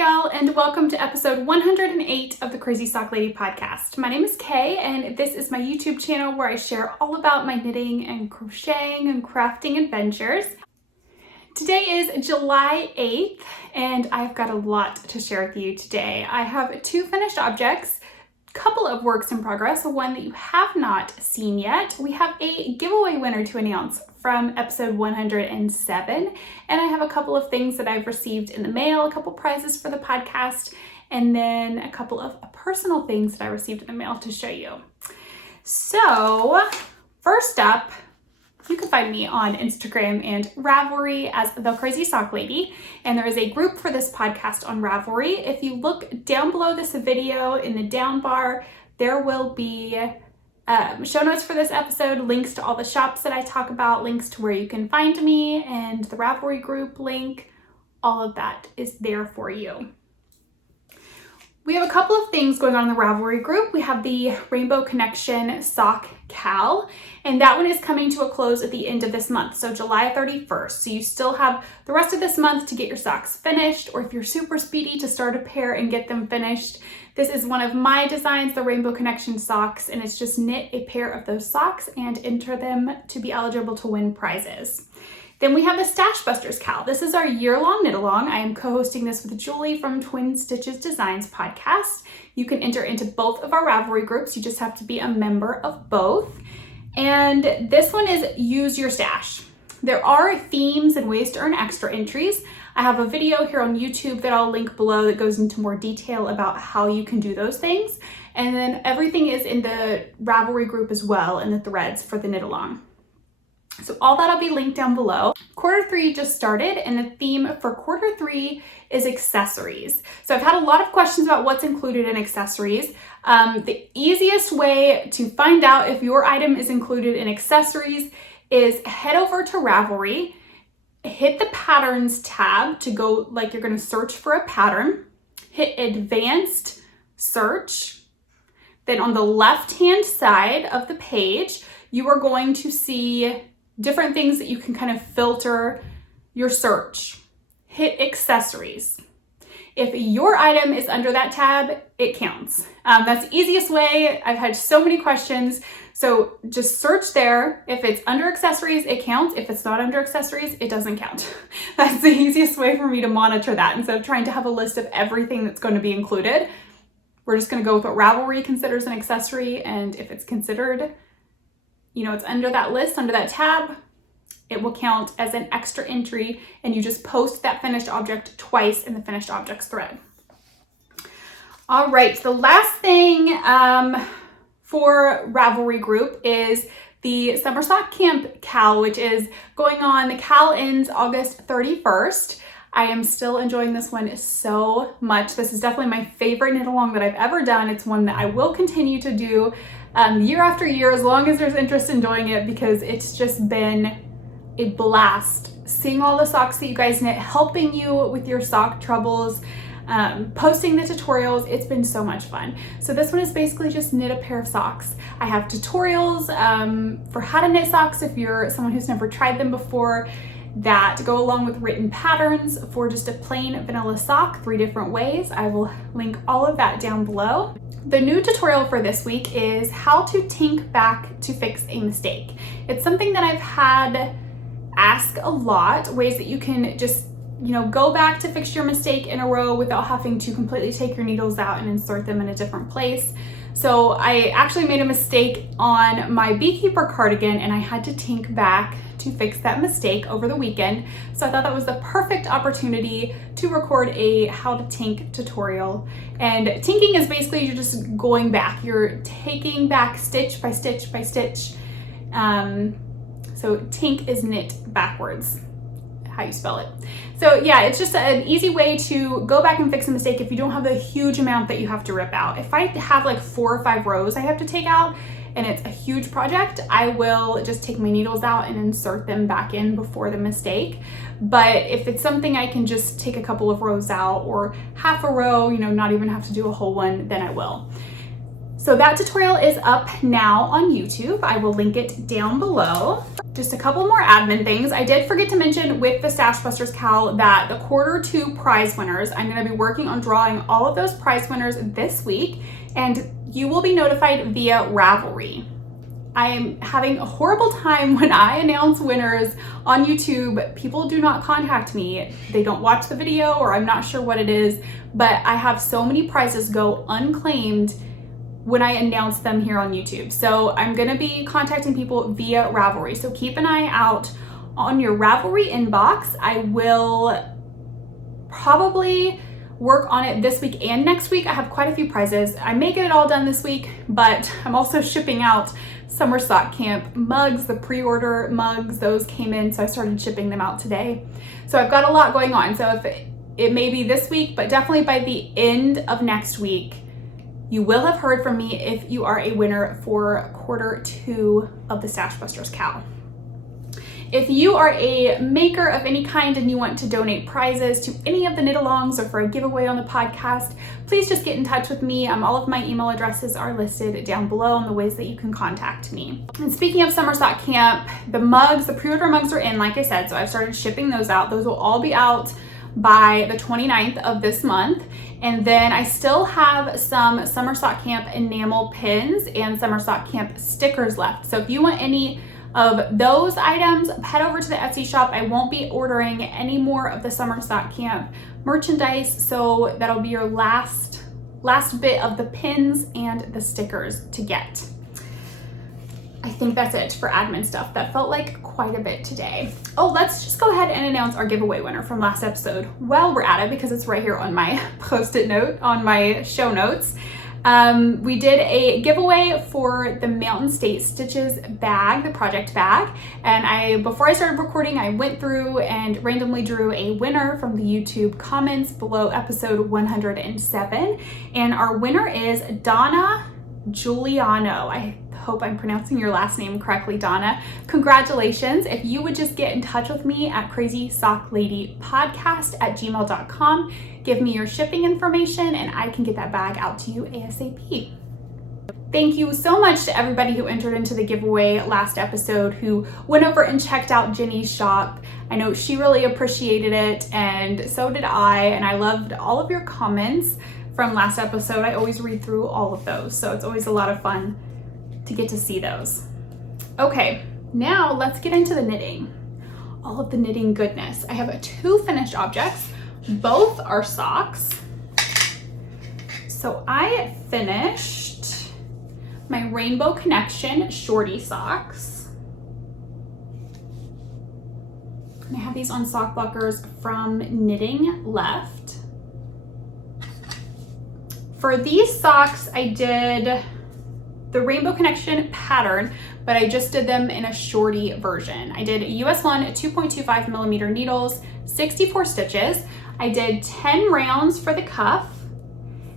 y'all, and welcome to episode 108 of the Crazy Sock Lady podcast. My name is Kay, and this is my YouTube channel where I share all about my knitting and crocheting and crafting adventures. Today is July 8th, and I've got a lot to share with you today. I have two finished objects, a couple of works in progress, one that you have not seen yet. We have a giveaway winner to announce from episode 107, and I have a couple of things that I've received in the mail, a couple prizes for the podcast, and then a couple of personal things that I received in the mail to show you. So first up, you can find me on Instagram and Ravelry as The Crazy Sock Lady, and there is a group for this podcast on Ravelry. If you look down below this video in the down bar, there will be show notes for this episode, links to all the shops that I talk about, links to where you can find me, and the Ravelry group link. All of that is there for you. We have a couple of things going on in the Ravelry group. We have the Rainbow Connection Sock Cal, and that one is coming to a close at the end of this month, so July 31st. So you still have the rest of this month to get your socks finished, or if you're super speedy, to start a pair and get them finished. This is one of my designs, the Rainbow Connection socks, and it's just knit a pair of those socks and enter them to be eligible to win prizes. Then we have the Stash Busters Cal. This is our year-long knit-along. I am co-hosting this with Julie from Twin Stitches Designs podcast. You can enter into both of our Ravelry groups. You just have to be a member of both. And this one is Use Your Stash. There are themes and ways to earn extra entries. I have a video here on YouTube that I'll link below that goes into more detail about how you can do those things. And then everything is in the Ravelry group as well, in the threads for the knit-along. So all that'll be linked down below. Quarter 3 just started, and the theme for quarter 3 is accessories. So I've had a lot of questions about what's included in accessories. The easiest way to find out if your item is included in accessories is head over to Ravelry, hit the patterns tab to go like you're going to search for a pattern, hit advanced search. Then on the left hand side of the page, you are going to see different things that you can kind of filter your search. Hit accessories. If your item is under that tab, it counts. That's the easiest way. I've had so many questions. So just search there. If it's under accessories, it counts. If it's not under accessories, it doesn't count. That's the easiest way for me to monitor that. Instead of trying to have a list of everything that's going to be included, we're just going to go with what Ravelry considers an accessory. And if it's considered, it's under that list, under that tab, it will count as an extra entry, and you just post that finished object twice in the finished objects thread. All right, the last thing for Ravelry group is the Summer Sock Camp Cal, which is going on. The Cal ends August 31st. I am still enjoying this one so much. This is definitely my favorite knit along that I've ever done. It's one that I will continue to do year after year, as long as there's interest in doing it, because it's just been a blast seeing all the socks that you guys knit, helping you with your sock troubles, posting the tutorials. It's been so much fun. So this one is basically just knit a pair of socks. I have tutorials for how to knit socks if you're someone who's never tried them before, that go along with written patterns for just a plain vanilla sock, 3 different ways. I will link all of that down below. The new tutorial for this week is how to tink back to fix a mistake. It's something that I've had ask a lot, ways that you can just go back to fix your mistake in a row without having to completely take your needles out and insert them in a different place. So I actually made a mistake on my beekeeper cardigan, and I had to tink back to fix that mistake over the weekend. So I thought that was the perfect opportunity to record a how to tink tutorial. And tinking is basically you're just going back. You're taking back stitch by stitch by stitch. So tink is knit backwards, how you spell it. So yeah, it's just an easy way to go back and fix a mistake if you don't have a huge amount that you have to rip out. If I have like 4 or 5 rows I have to take out, and it's a huge project, I will just take my needles out and insert them back in before the mistake. But if it's something I can just take a couple of rows out, or half a row, not even have to do a whole one, then I will. So that tutorial is up now on YouTube. I will link it down below. Just a couple more admin things. I did forget to mention with the Stash Busters cowl that the Q2 prize winners, I'm gonna be working on drawing all of those prize winners this week, and you will be notified via Ravelry. I am having a horrible time when I announce winners on YouTube. People do not contact me. They don't watch the video, or I'm not sure what it is, but I have so many prizes go unclaimed when I announce them here on YouTube. So I'm gonna be contacting people via Ravelry. So keep an eye out on your Ravelry inbox. I will probably work on it this week and next week. I have quite a few prizes. I may get it all done this week, but I'm also shipping out Summer Sock Camp mugs, the pre-order mugs, those came in, so I started shipping them out today. So I've got a lot going on. So if it may be this week, but definitely by the end of next week, you will have heard from me if you are a winner for Q2 of the Stash Busters cowl. If you are a maker of any kind and you want to donate prizes to any of the knit-alongs or for a giveaway on the podcast, please just get in touch with me. All of my email addresses are listed down below and the ways that you can contact me. And speaking of Summer Sock Camp, the mugs, the pre-order mugs are in, like I said, so I've started shipping those out. Those will all be out by the 29th of this month. And then I still have some Summer Sock Camp enamel pins and Summer Sock Camp stickers left. So if you want any of those items, head over to the Etsy shop. I won't be ordering any more of the Summer Sock Camp merchandise, so that'll be your last bit of the pins and the stickers to get. I think that's it for admin stuff. That felt like quite a bit today. Oh, let's just go ahead and announce our giveaway winner from last episode while we're at it, because it's right here on my post-it note on my show notes. We did a giveaway for the Mountain State Stitches bag, the project bag. And before I started recording, I went through and randomly drew a winner from the YouTube comments below episode 107. And our winner is Donna Giuliano. I hope I'm pronouncing your last name correctly, Donna. Congratulations. If you would just get in touch with me at crazysockladypodcast@gmail.com, give me your shipping information and I can get that bag out to you ASAP. Thank you so much to everybody who entered into the giveaway last episode, who went over and checked out Jenny's shop. I know she really appreciated it, and so did I, and I loved all of your comments from last episode. I always read through all of those, so it's always a lot of fun to get to see those. Okay, now let's get into the knitting. All of the knitting goodness. I have 2 finished objects. Both are socks. So I finished my Rainbow Connection shorty socks. And I have these on sock blockers from Knitting Left. For these socks, I did the Rainbow Connection pattern, but I just did them in a shorty version. I did US 1 2.25 millimeter needles, 64 stitches. I did 10 rounds for the cuff,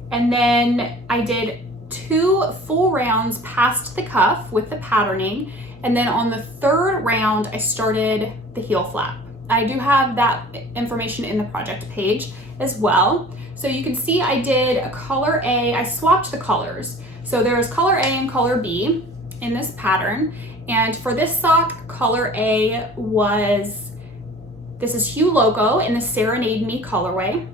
and then I did 2 full rounds past the cuff with the patterning, and then on the 3rd round, I started the heel flap. I do have that information in the project page as well. So you can see I did a color A, I swapped the colors. So there's color A and color B in this pattern. And for this sock, color A this is Hue Loco in the Serenade Me colorway.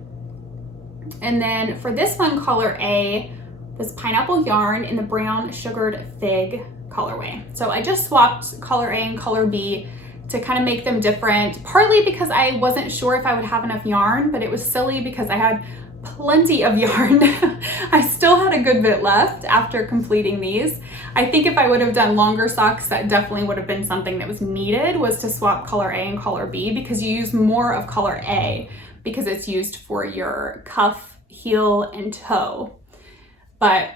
And then for this one, color A, this Pineapple Yarn in the Brown Sugared Fig colorway. So I just swapped color A and color B to kind of make them different, partly because I wasn't sure if I would have enough yarn, but it was silly because I had plenty of yarn. I still had a good bit left after completing these. I think if I would have done longer socks, that definitely would have been something that was needed, was to swap color A and color B, because you use more of color A because it's used for your cuff, heel, and toe. But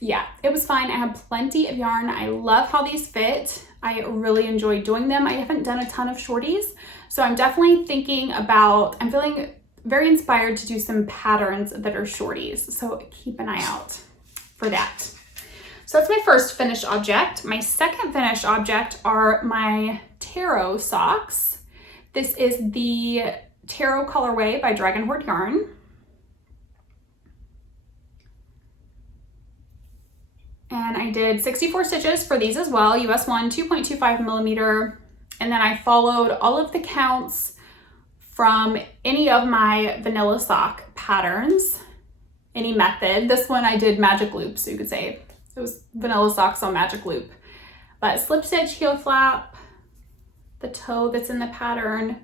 yeah, it was fine. I have plenty of yarn. I love how these fit. I really enjoy doing them. I haven't done a ton of shorties, so I'm definitely I'm feeling very inspired to do some patterns that are shorties. So keep an eye out for that. So that's my first finished object. My second finished object are my Tarot socks. This is the Tarot colorway by Dragon Horde Yarn. And I did 64 stitches for these as well, US 1, 2.25 millimeter. And then I followed all of the counts from any of my vanilla sock patterns, any method. This one I did magic loop, so you could say it was vanilla socks on magic loop. But slip stitch, heel flap, the toe that's in the pattern,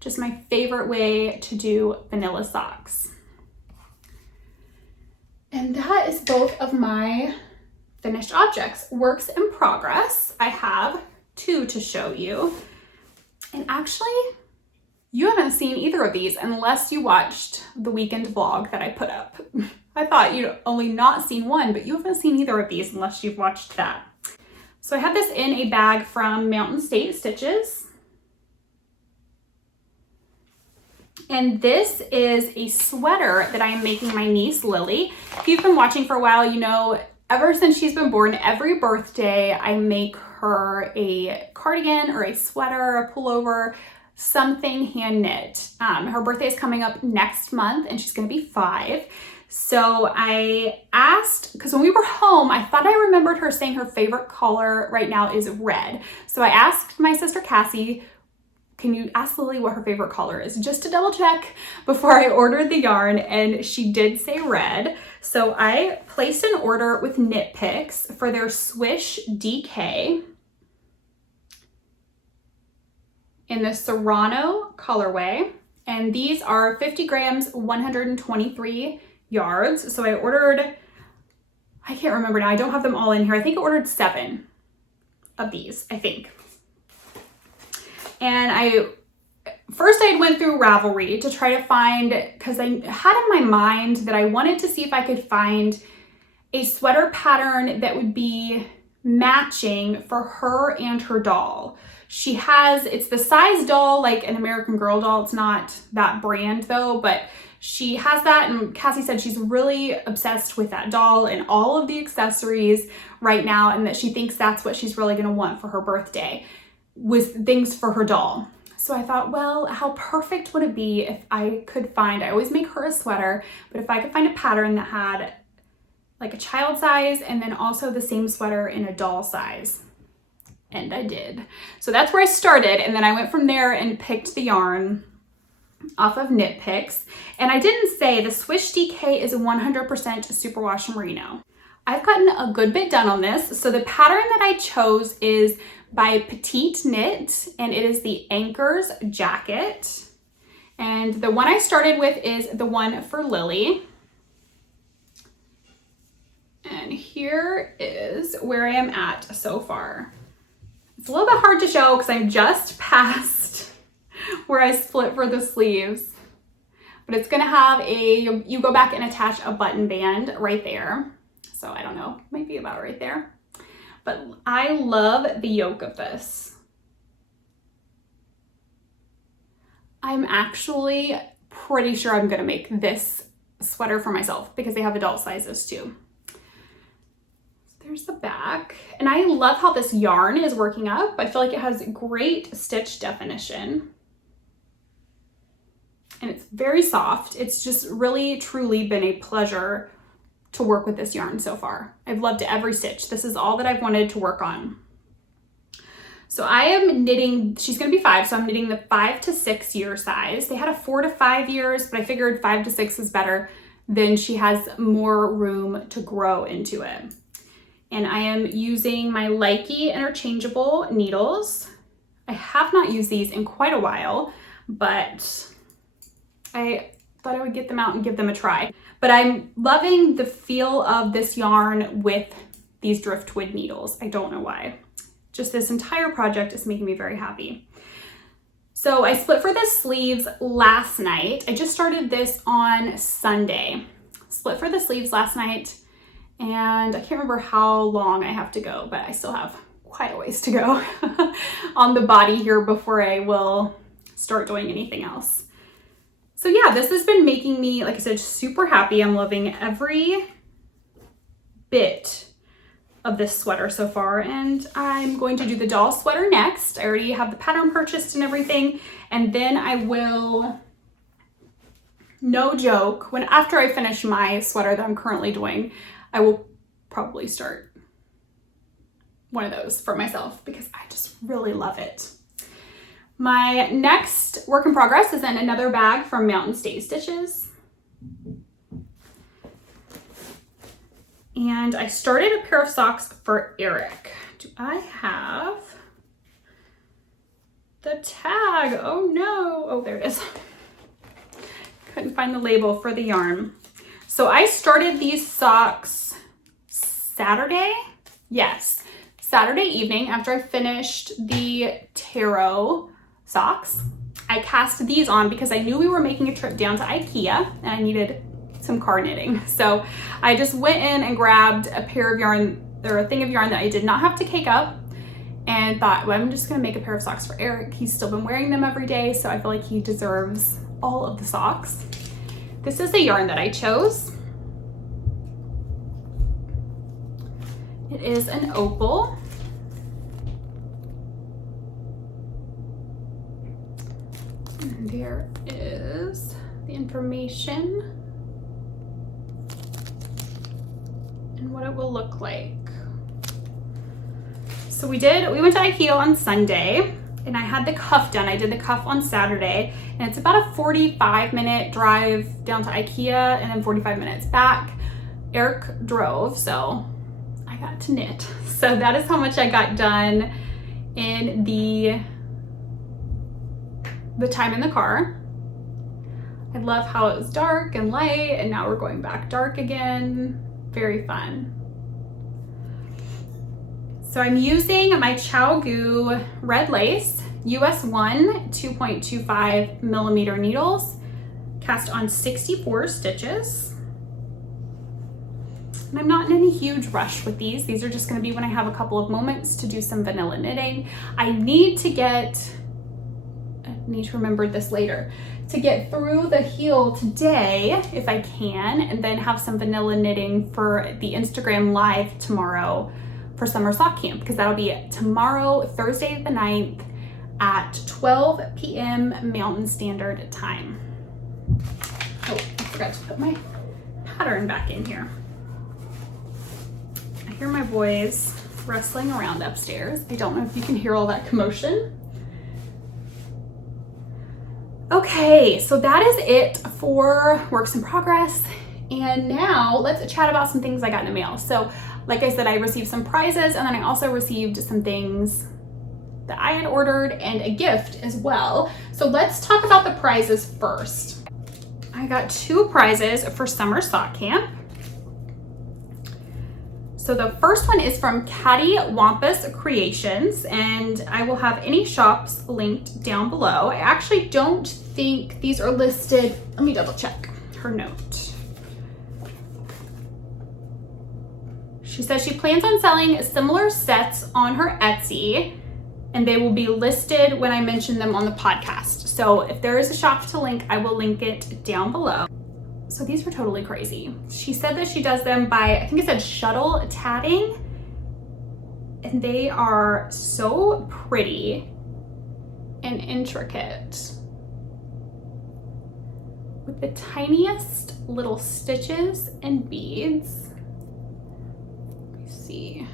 just my favorite way to do vanilla socks. And that is both of my finished objects. Works in progress, I have 2 to show you. And actually, you haven't seen either of these unless you watched the weekend vlog that I put up. I thought you'd only not seen one, but you haven't seen either of these unless you've watched that. So I have this in a bag from Mountain State Stitches. And this is a sweater that I am making my niece Lily. If you've been watching for a while, you know, ever since she's been born, every birthday I make her a cardigan or a sweater, a pullover, something hand knit. Her birthday is coming up next month and she's gonna be 5. So I asked, because when we were home, I thought I remembered her saying her favorite color right now is red. So I asked my sister Cassie, can you ask Lily what her favorite color is? Just to double check before I ordered the yarn, and she did say red. So I placed an order with Knit Picks for their Swish DK in the Serrano colorway. And these are 50 grams, 123 yards. So I ordered, I can't remember now, I don't have them all in here. I think I ordered 7 of these, I think. And I went through Ravelry to try to find, because I had in my mind that I wanted to see if I could find a sweater pattern that would be matching for her and her doll. She has, it's the size doll, like an American Girl doll. It's not that brand though, but she has that, and Cassie said she's really obsessed with that doll and all of the accessories right now, and that she thinks that's what she's really gonna want for her birthday, with things for her doll. So I thought, well, how perfect would it be if I could find, I always make her a sweater, but if I could find a pattern that had like a child size and then also the same sweater in a doll size. And I did. So that's where I started, and then I went from there and picked the yarn off of Knit Picks. And I didn't say the Swish DK is 100% superwash merino. I've gotten a good bit done on this. So the pattern that I chose is by Petite Knit, and it is the Anchors jacket. And the one I started with is the one for Lily. And here is where I am at so far. It's a little bit hard to show because I'm just past where I split for the sleeves, but it's gonna have a, you go back and attach a button band right there. So I don't know, might be about right there. But I love the yoke of this. I'm actually pretty sure I'm gonna make this sweater for myself because they have adult sizes too. So there's the back. And I love how this yarn is working up. I feel like it has great stitch definition. And it's very soft. It's just really, truly been a pleasure to work with this yarn so far. I've loved every stitch. This is all that I've wanted to work on. So I am knitting, she's gonna be 5, so I'm knitting the 5 to 6 year size. They had a 4 to 5 years, but I figured 5 to 6 is better. Then she has more room to grow into it. And I am using my Likey interchangeable needles. I have not used these in quite a while, but I thought I would get them out and give them a try. But I'm loving the feel of this yarn with these driftwood needles. I don't know why. Just this entire project is making me very happy. So I split for the sleeves last night. I just started this on Sunday. Split for the sleeves last night, and I can't remember how long I have to go, but I still have quite a ways to go on the body here before I will start doing anything else. So yeah, this has been making me, like I said, super happy. I'm loving every bit of this sweater so far, and I'm going to do the doll sweater next. I already have the pattern purchased and everything, and then I will, no joke, after I finish my sweater that I'm currently doing, I will probably start one of those for myself because I just really love it. My next work in progress is in another bag from Mountain Stay Stitches. And I started a pair of socks for Eric. Do I have the tag? Oh no. Oh, there it is. Couldn't find the label for the yarn. So I started these socks Saturday. Yes, Saturday evening after I finished the tarot socks. I cast these on because I knew we were making a trip down to IKEA and I needed some car knitting. So I just went in and grabbed a pair of yarn or a thing of yarn that I did not have to cake up and thought, well, I'm just gonna make a pair of socks for Eric. He's still been wearing them every day, so I feel like he deserves all of the socks. This is the yarn that I chose. It is an opal. And there is the information and what it will look like. So we went to IKEA on Sunday and I had the cuff done. I did the cuff on Saturday and it's about a 45-minute drive down to IKEA and then 45 minutes back. Eric drove, so I got to knit. So that is how much I got done in the time in the car. I love how it was dark and light and now we're going back dark again. Very fun. So I'm using my ChowGoo red lace, US 1 2.25 millimeter needles, cast on 64 stitches. And I'm not in any huge rush with these. These are just gonna be when I have a couple of moments to do some vanilla knitting. I need to remember this later, to get through the heel today, if I can, and then have some vanilla knitting for the Instagram live tomorrow for summer sock camp, because that'll be tomorrow, Thursday the 9th at 12 p.m. Mountain Standard Time. Oh, I forgot to put my pattern back in here. I hear my boys wrestling around upstairs. I don't know if you can hear all that commotion. Okay, so that is it for works in progress. And now let's chat about some things I got in the mail. So like I said, I received some prizes and then I also received some things that I had ordered and a gift as well. So let's talk about the prizes first. I got 2 prizes for summer sock camp. So the first one is from Caddy Wampus Creations, and I will have any shops linked down below. I actually don't think these are listed. Let me double check her note. She says she plans on selling similar sets on her Etsy, and they will be listed when I mention them on the podcast. So if there is a shop to link, I will link it down below. So these were totally crazy. She said that she does them by, I think it said shuttle tatting, and they are so pretty and intricate with the tiniest little stitches and beads. Let me see.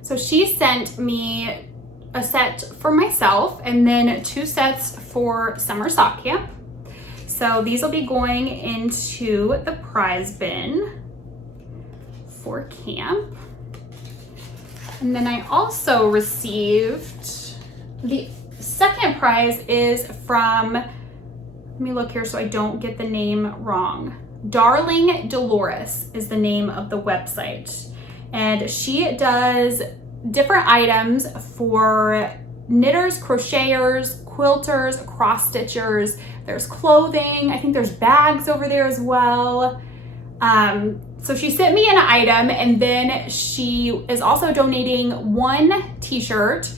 So she sent me a set for myself and then 2 sets for summer sock camp. So these will be going into the prize bin for camp. And then I also received, the second prize is from, let me look here so I don't get the name wrong. Darling Dolores is the name of the website. And she does different items for knitters, crocheters, quilters, cross stitchers. There's clothing. I think there's bags over there as well. So she sent me an item, and then she is also donating 1 t-shirt.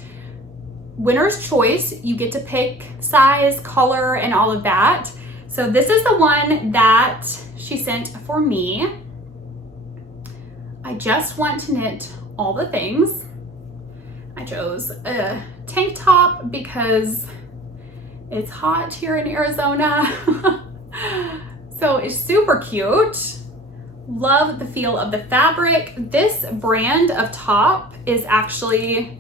Winner's choice. You get to pick size, color, and all of that. So this is the one that she sent for me. I just want to knit all the things. I chose a tank top because it's hot here in Arizona. So it's super cute. Love the feel of the fabric. This brand of top is actually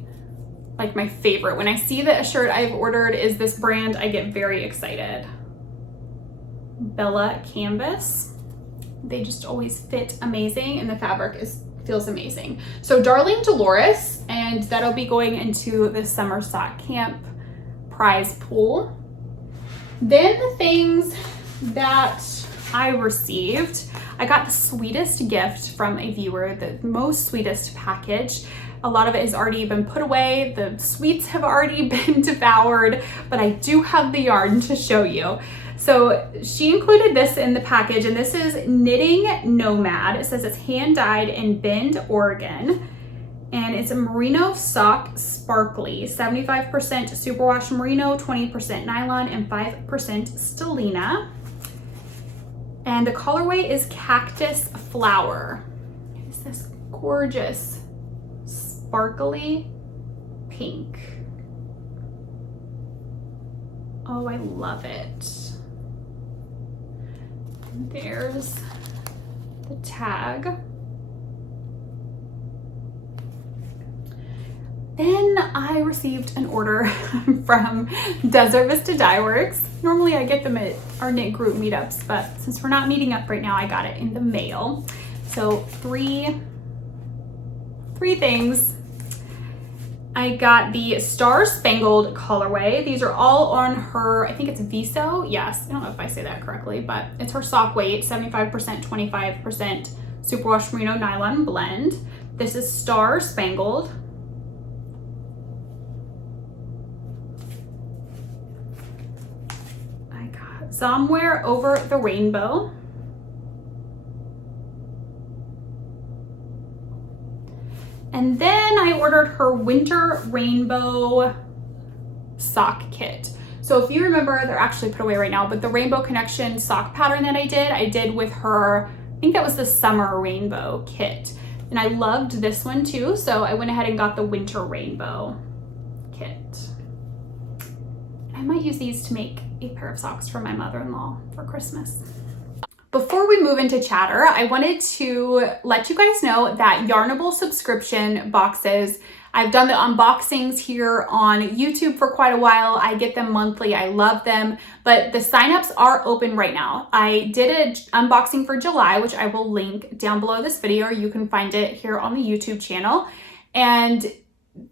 like my favorite. When I see that a shirt I've ordered is this brand, I get very excited. Bella Canvas. They just always fit amazing, and the fabric feels amazing. So Darling Dolores, and that'll be going into the summer sock camp prize pool. Then the things that I received, I got the sweetest gift from a viewer, the most sweetest package. A lot of it has already been put away. The sweets have already been devoured, but I do have the yarn to show you. So she included this in the package, and this is Knitting Nomad. It says it's hand dyed in Bend, Oregon. And it's a merino sock sparkly, 75% superwash merino, 20% nylon, and 5% stellina. And the colorway is Cactus Flower. It's this gorgeous sparkly pink. Oh, I love it. And there's the tag. Then I received an order from Desert Vista Dye Works. Normally I get them at our knit group meetups, but since we're not meeting up right now, I got it in the mail. So three things. I got the Star Spangled colorway. These are all on her, I think it's Viso. Yes, I don't know if I say that correctly, but it's her sock weight, 75%, 25% superwash merino nylon blend. This is Star Spangled. I got Somewhere Over the Rainbow. And then I ordered her Winter Rainbow sock kit. So if you remember, they're actually put away right now, but the Rainbow Connection sock pattern that I did with her, I think that was the Summer Rainbow kit. And I loved this one too, so I went ahead and got the Winter Rainbow kit. I might use these to make a pair of socks for my mother-in-law for Christmas. Before we move into chatter, I wanted to let you guys know that YARNaBLE subscription boxes, I've done the unboxings here on YouTube for quite a while. I get them monthly, I love them, but the signups are open right now. I did an unboxing for July, which I will link down below this video, or you can find it here on the YouTube channel. And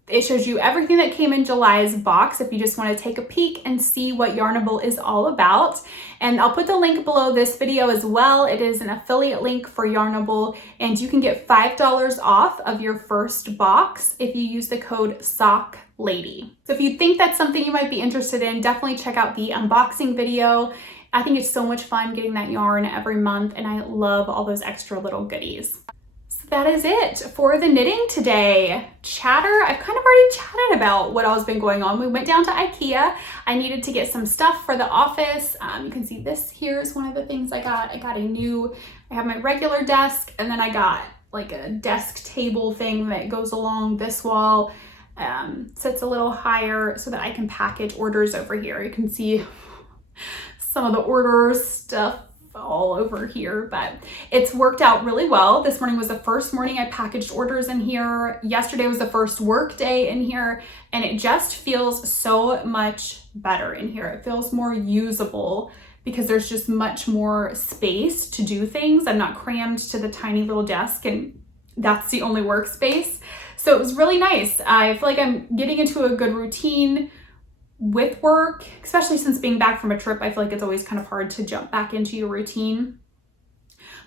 it shows you everything that came in July's box if you just want to take a peek and see what YARNaBLE is all about. And I'll put the link below this video as well. It is an affiliate link for YARNaBLE, and you can get $5 off of your first box if you use the code SOCKLADY. So if you think that's something you might be interested in, definitely check out the unboxing video. I think it's so much fun getting that yarn every month, and I love all those extra little goodies. That is it for the knitting today. Chatter, I've kind of already chatted about what else has been going on. We went down to IKEA. I needed to get some stuff for the office. You can see this here is one of the things I got. I have my regular desk, and then I got like a desk table thing that goes along this wall. Sits a little higher so that I can package orders over here. You can see some of the order stuff all over here, but it's worked out really well. This morning was the first morning I packaged orders in here. Yesterday was the first work day in here, and it just feels so much better in here. It feels more usable because there's just much more space to do things. I'm not crammed to the tiny little desk, and that's the only workspace. So it was really nice. I feel like I'm getting into a good routine with work, especially since being back from a trip. I feel like it's always kind of hard to jump back into your routine,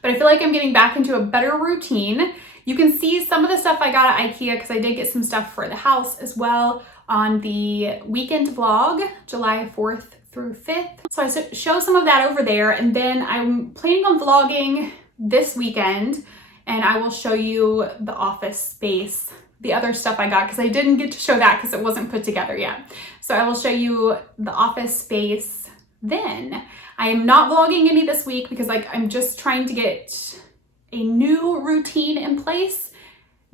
but I feel like I'm getting back into a better routine. You can see some of the stuff I got at IKEA because I did get some stuff for the house as well on the weekend vlog, July 4th through 5th. So I show some of that over there, and then I'm planning on vlogging this weekend, and I will show you the office space, the other stuff I got, because I didn't get to show that because it wasn't put together yet. So I will show you the office space then. I am not vlogging any this week because I'm just trying to get a new routine in place,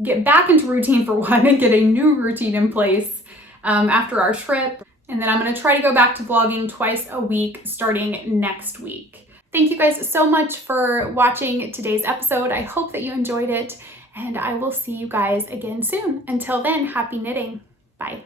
get back into routine for one, and get a new routine in place after our trip. And then I'm gonna try to go back to vlogging twice a week starting next week. Thank you guys so much for watching today's episode. I hope that you enjoyed it, and I will see you guys again soon. Until then, happy knitting. Bye.